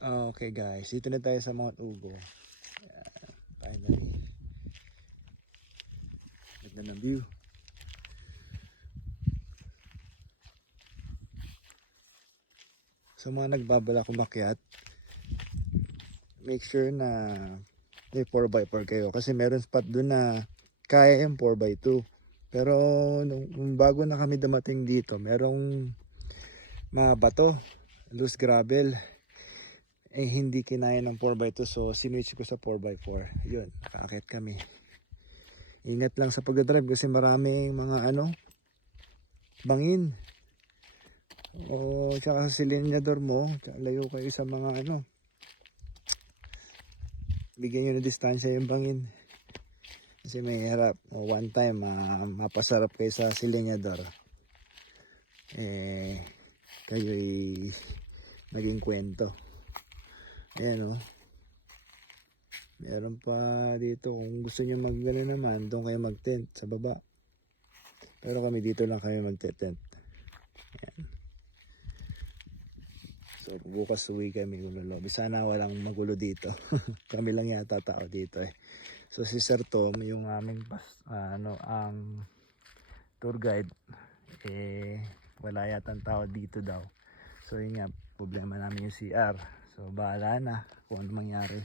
Okay guys, dito na tayo sa Mount Ugo. Ayan, finally. Ganda ng view. Sa mga nagbabalak umakyat, make sure na may 4x4 kayo. Kasi meron spot doon na kaya yung 4x2. Pero nung bago na kami dumating dito, merong mga bato, loose gravel. Eh hindi kinaya ng 4x2, so sinwitch ko sa 4x4. Yun, nakaakyat kami. Ingat lang sa pagdadrive kasi maraming mga bangin. O tsaka sa silinyador mo, tsaka layo kayo sa mga bigyan nyo ng distansya yung bangin. Kasi may harap. O one time, mapasarap kayo sa silinyador. Eh, kayo'y naging kwento. Ayan o. Meron pa dito. Kung gusto nyo mag-gano naman, doon kayo mag-tent sa baba. Pero kami dito lang kami mag-tent. Ayan. So bukas uwi kami lolo. Sana walang magulo dito. Kami lang yata tao dito eh. So si Sir Tom, yung aming ang tour guide, wala yatang tao dito daw. So yun nga, problema namin yung CR. So bahala na kung ano mangyari.